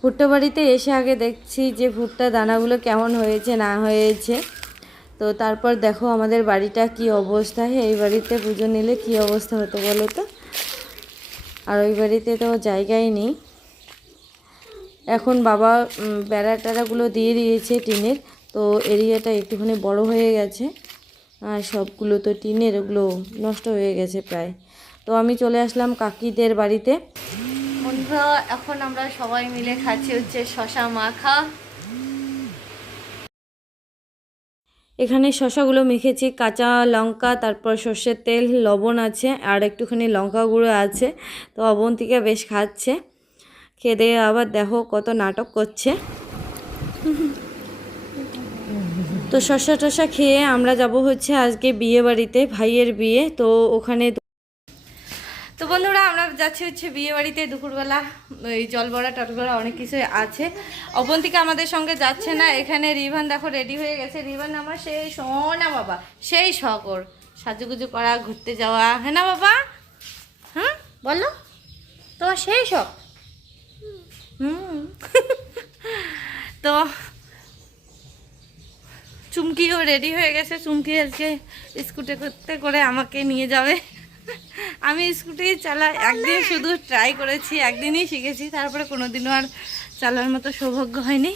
ভুট্টা বাড়িতে এসে আগে দেখছি যে ভুট্টা দানাগুলো কেমন হয়েছে, না হয়েছে। তো তারপর দেখো আমাদের বাড়িটা কি অবস্থায় এই বাড়িতে পুজো নিলে কি অবস্থা হতো বলো তো? আর ওই বাড়িতে তো জায়গাই নেই। এখন বাবা বেড়া টেড়াগুলো দিয়ে দিয়েছে টিনের। তো এরিয়াটা একটুখানি বড় হয়ে গেছে। আর সবগুলো তো টিনের, ওগুলো নষ্ট হয়ে গেছে প্রায়। তো আমি চলে আসলাম কাকিদের বাড়িতে। বন্ধুরা এখন আমরা সবাই মিলে খাচ্ছি হচ্ছে শশা মাখা। এখানে শশাগুলো মেখেছি, কাঁচা লঙ্কা, তারপর সর্ষের তেল, লবণ আছে, আর একটুখানি লঙ্কা গুঁড়ো আছে। তো অবন্তিকা বেশ খাচ্ছে। খেয়ে আবার দেখো কত নাটক করছে। তো শসা টসা খেয়ে আমরা যাব হচ্ছে আজকে বিয়ে বাড়িতে ভাইয়ের বিয়ে। তো ওখানে তো বন্ধুরা, আমরা যাচ্ছি হচ্ছে বিয়ে বাড়িতে দুপুরবেলা। ওই জলবড়া টলবড়া অনেক কিছু আছে। অবন্তিকা আমাদের সঙ্গে যাচ্ছে না। এখানে রিভান দেখো রেডি হয়ে গেছে। রিভান আমার সেই সোনা বাবা, সেই শকর সাজুগুজু করা, ঘুরতে যাওয়া। হ্যাঁ না বাবা? হ্যাঁ বলো। তোমার সেই শখ? হুম। তো চুমকিও রেডি হয়ে গেছে। চুমকি আজকে স্কুটে করতে করে আমাকে নিয়ে যাবে। আমি স্কুটি চালা একদিন শুধু ট্রাই করেছি একদিনই শিখেছি তারপরে কোনোদিনও আর চালার মতো সৌভাগ্য হয়নি।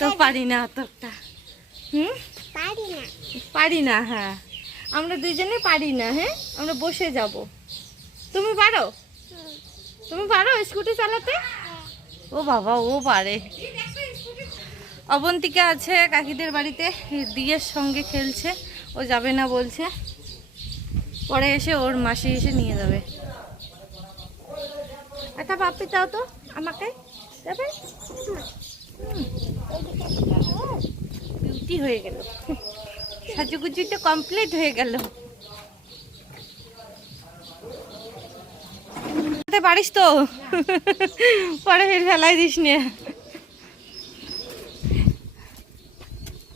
তো পারি না অতটা। হুম? পারি না। পারি না হ্যাঁ। আমরা দুইজনে পারি না হ্যাঁ? আমরা বসে যাব। তুমি পারো? তুমি পারো স্কুটি চালাতে? ও বাবা ও পারে। অবন্তিকা আছে কাকিদের বাড়িতে দিয়ের সঙ্গে খেলছে ও যাবে না বলছে। পরে এসে ওর মাসি এসে নিয়ে যাবে। একটা পাপি দাও তো আমাকে দেবে বিউটি হয়ে গেল। সাজুগুজুটা কমপ্লিট হয়ে গেল। পারিস তো? পরে ফের ফেলাই দিস নে।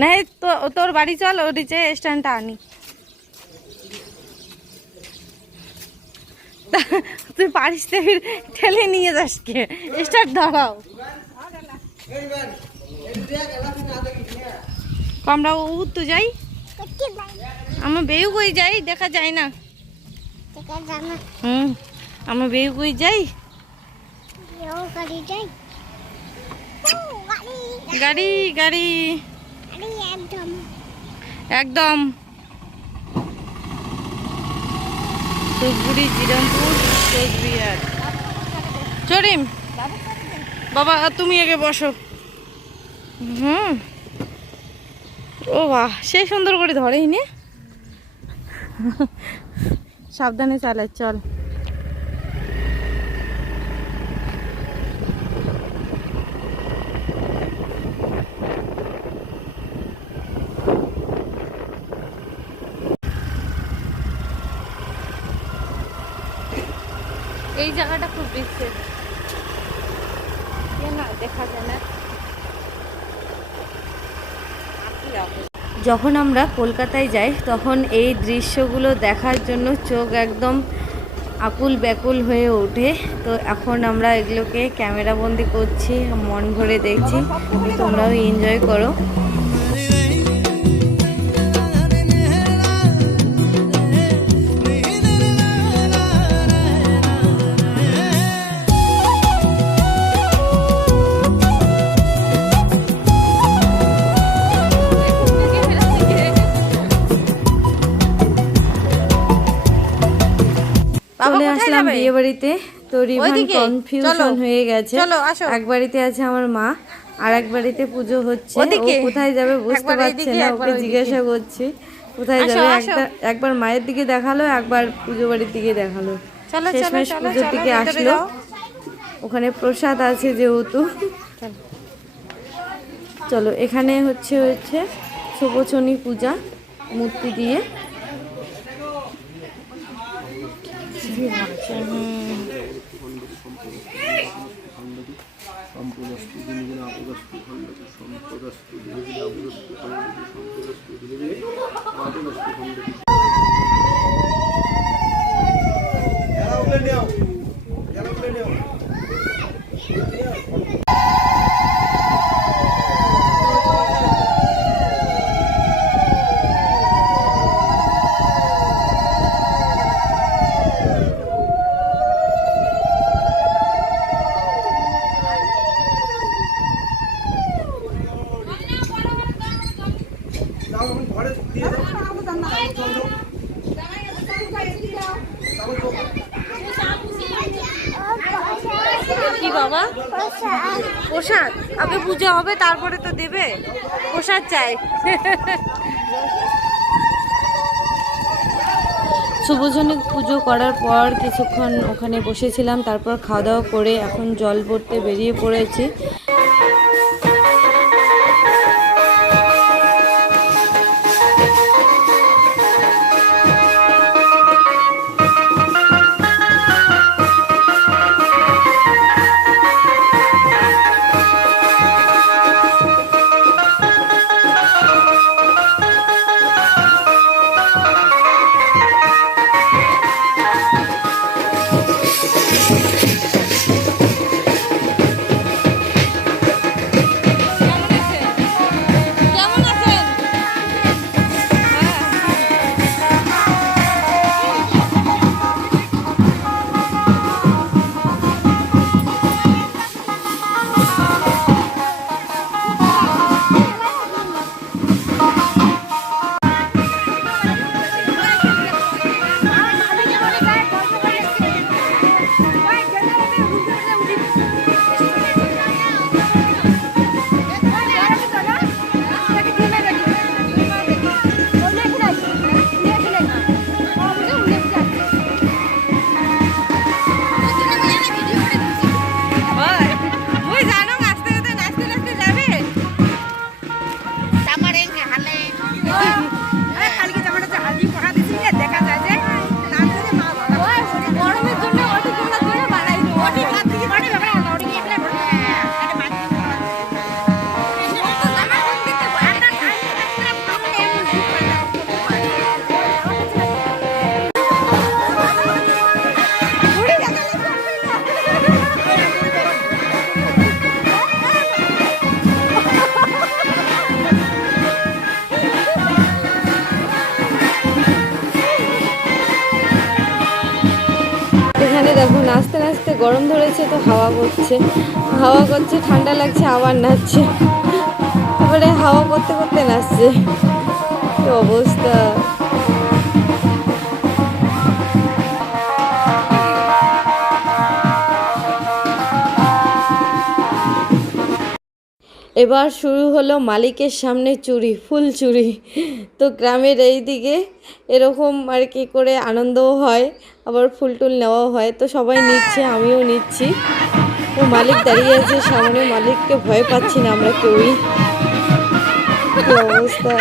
না, তো তোর বাড়ি চল ওর নিচে স্ট্যান্ডটা আনি। তুই পারিস তো ঠেলে নিয়ে যাস কে। স্টার্ট দাঁড়াও। আমরা উত্তু যাই। করতে পারি আমার বেউ কই যাই দেখা যায় না। হুম আমার বেউ কই যাই। গাড়ি গাড়ি। গাড়ি গাড়ি গাড়ি একদম একদম ধূপগুড়ি, জিরামপুর, কোচবিহার। চরিম, বাবা তুমি আগে বসো। হুম। ও বাহ, সে সুন্দর করে ধরেই নে। সাবধানে চালাই চল। এই জায়গাটা খুব রিক্সে না দেখা যায় না। যখন আমরা কলকাতায় যাই তখন এই দৃশ্যগুলো দেখার জন্য চোখ একদম আকুল ব্যাকুল হয়ে ওঠে। তো এখন আমরা এগুলোকে ক্যামেরা বন্দি করছি মন ভরে দেখছি। তোমরাও এনজয় করো। চলে আসলাম বিয়ে বাড়িতে তো রিভান কনফিউশন হয়ে গেছে। এক বাড়িতে আছে আমার মা আর এক বাড়িতে পুজো হচ্ছে। ও কোথায় যাবে বুঝতে পারছে না ওকে জিজ্ঞাসা করছি। কোথায় যাবে? একবার মায়ের দিকে দেখাল একবার পুজো বাড়ির দিকে দেখাল। শেষমেশ পুজোর দিকে আসলো। ওখানে প্রসাদ আছে যেহেতু। চলো। এখানে হচ্ছে হচ্ছে সুপচনী পূজা মূর্তি দিয়ে। সম্পদস্তু দিনগুণ আপদস্তু খণ্ডতু সম্পদস্তু দিনগুণ আপদস্তু খণ্ডতু সম্পদস্তু দিনগুণ আপদস্তু খণ্ডতু প্রসাদ? আগে পুজো হবে, তারপরে তো দেবে। প্রসাদ চাই। শুভজনক পুজো করার পর কিছুক্ষণ ওখানে বসেছিলাম, তারপর খাওয়া দাওয়া করে এখন জল ভরতে বেরিয়ে পড়েছি। গরম ধরেছে তো হাওয়া করছে। হাওয়া করছে, ঠান্ডা লাগছে, আবার নাচছে। তারপরে হাওয়া করতে করতে নাচছে। অবস্থা? এবার শুরু হলো মালিকের সামনে চুরি, ফুল চুরি। তো গ্রামের এই দিকে এরকম আর কি করে আনন্দও হয়, আবার ফুল টুল নেওয়াও হয়। তো সবাই নিচ্ছে, আমিও নিচ্ছি। তো মালিক দাঁড়িয়ে আছে, সামনে মালিককে ভয় পাচ্ছি না আমরা কেউই। অবস্থা?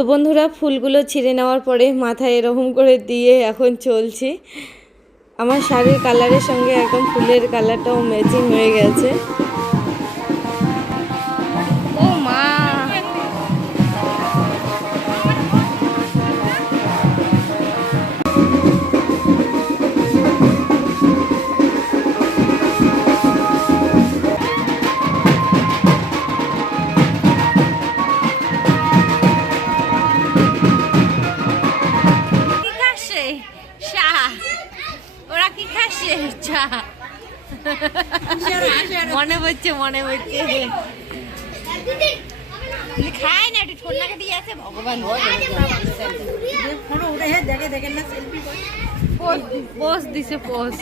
তো বন্ধুরা, ফুলগুলো ছিঁড়ে নেওয়ার পরে মাথায় এরকম করে দিয়ে এখন চলছি। আমার শাড়ির কালারের সঙ্গে একদম ফুলের কালারটাও ম্যাচিং হয়ে গেছে। মনে হচ্ছে মনে হচ্ছে খায় না একটু ঠোঁটনাকে দিয়ে আছে ভগবান পোস্ট দিছে পোস্ট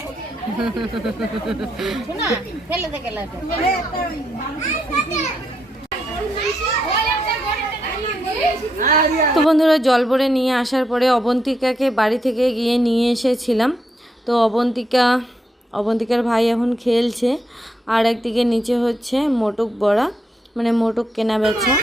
তো বন্ধুরা জল ভরে নিয়ে আসার পরে অবন্তিকাকে বাড়ি থেকে গিয়ে নিয়ে এসেছিলাম। তো অবন্তিকা অবন্তিকার ভাই এখন খেলছে। আর একদিকে নিচে হচ্ছে মোটক বড়া মানে মোটক কেনা বেচা।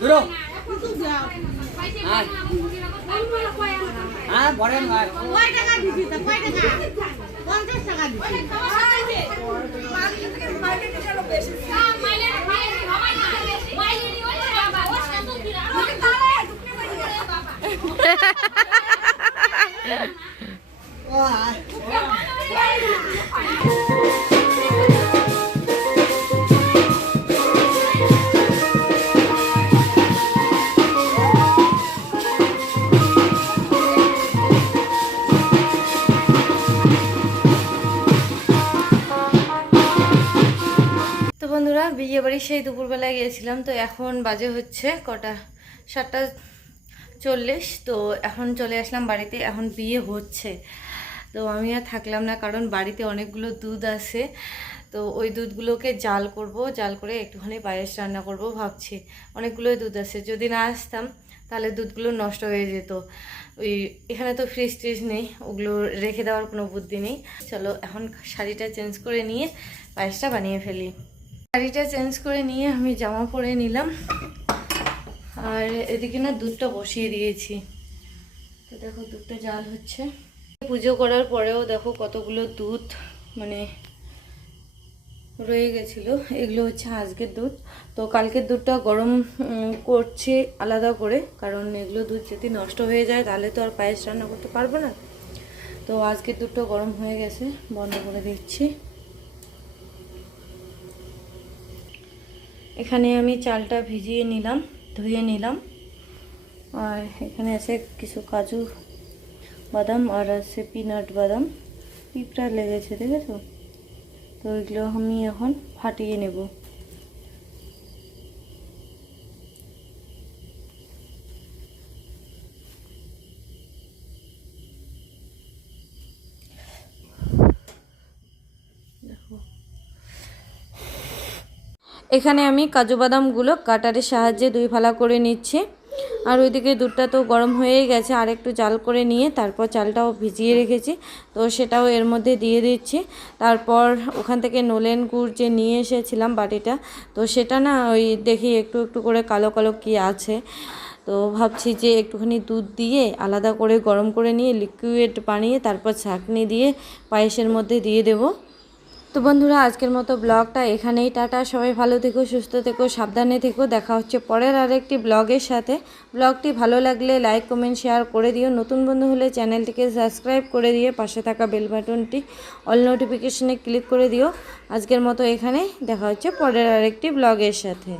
ধরো। হ্যাঁ বলেন ভাই তো? বন্ধুরা বিয়ে বাড়ি সেই দুপুরবেলায় গিয়েছিলাম, তো এখন বাজে হচ্ছে কটা? সাতটা চল্লিশ, তো এখন চলে আসলাম বাড়িতে, এখন বিয়ে হচ্ছে। তো আমি আর থাকলাম না, কারণ বাড়িতে অনেকগুলো দুধ আছে। তো ওই দুধগুলোকে জাল করব, জাল করে একটুখানি পায়েস রান্না করব ভাবছি। অনেকগুলোই দুধ আছে, যদি না আসতাম তাহলে দুধগুলো নষ্ট হয়ে যেত। ওই এখানে তো ফ্রিজ ট্রিজ নেই, ওগুলো রেখে দেওয়ার কোনো বুদ্ধি নেই। চলো এখন শাড়িটা চেঞ্জ করে নিয়ে পায়েসটা বানিয়ে ফেলি। শাড়িটা চেঞ্জ করে নিয়ে আমি জামা পরে নিলাম। আর এদিকে না দুধটা বসিয়ে দিয়েছি। তো দেখো দুধটা জাল হচ্ছে। পুজো করার পরেও দেখো কতগুলো দুধ মানে রয়ে গেছিল। এগুলো হচ্ছে আজকের দুধ। তো কালকের দুধটা গরম করছি আলাদা করে। কারণ এগুলো দুধ যদি নষ্ট হয়ে যায় তাহলে তো আর পায়েস রান্না করতে পারব না। তো আজকের দুধটা গরম হয়ে গেছে। বন্ধ করে দিচ্ছি। এখানে আমি চালটা ভিজিয়ে নিলাম, ধুয়ে নিলাম। আর এখানে আছে কিছু কাজু বাদাম আর আছে পিনাট বাদাম। পিঁপড়া লেগেছে, দেখেছ? তো এগুলো আমি এখন ফাটিয়ে নেব। এখানে আমি কাজু বাদামগুলো কাটারের সাহায্যে দুই ফালা করে নিচ্ছি। আর ওইদিকে দুধটা তো গরম হয়েই গেছে, আর একটু জাল করে নিয়ে তারপর চালটাও ভিজিয়ে রেখেছি। তো সেটাও এর মধ্যে দিয়ে দিচ্ছি। তারপর ওখান থেকে নোলেন গুড় যে নিয়ে এসেছিলাম বাটিটা, তো সেটা না ওই দেখি একটু একটু করে কালো কালো কি আছে। তো ভাবছি যে একটুখানি দুধ দিয়ে আলাদা করে গরম করে নিয়ে লিকুইড বানিয়ে তারপর ছাঁকনি দিয়ে পায়েসের মধ্যে দিয়ে দেবো। তো বন্ধুরা, আজকের মতো ব্লগটা এখানেই, টাটা। সবাই ভালো থেকো, সুস্থ থেকো, সাবধানে থেকো। দেখা হচ্ছে পরের আরেকটি ব্লগের সাথে। ব্লগটি ভালো লাগলে লাইক, কমেন্ট, শেয়ার করে দিও। নতুন বন্ধু হলে চ্যানেলটিকে সাবস্ক্রাইব করে দিয়ে পাশে থাকা বেল বাটনটি, অল নোটিফিকেশনে ক্লিক করে দিও। আজকের মতো এখানেই, দেখা হচ্ছে পরের আরেকটি ব্লগের সাথে।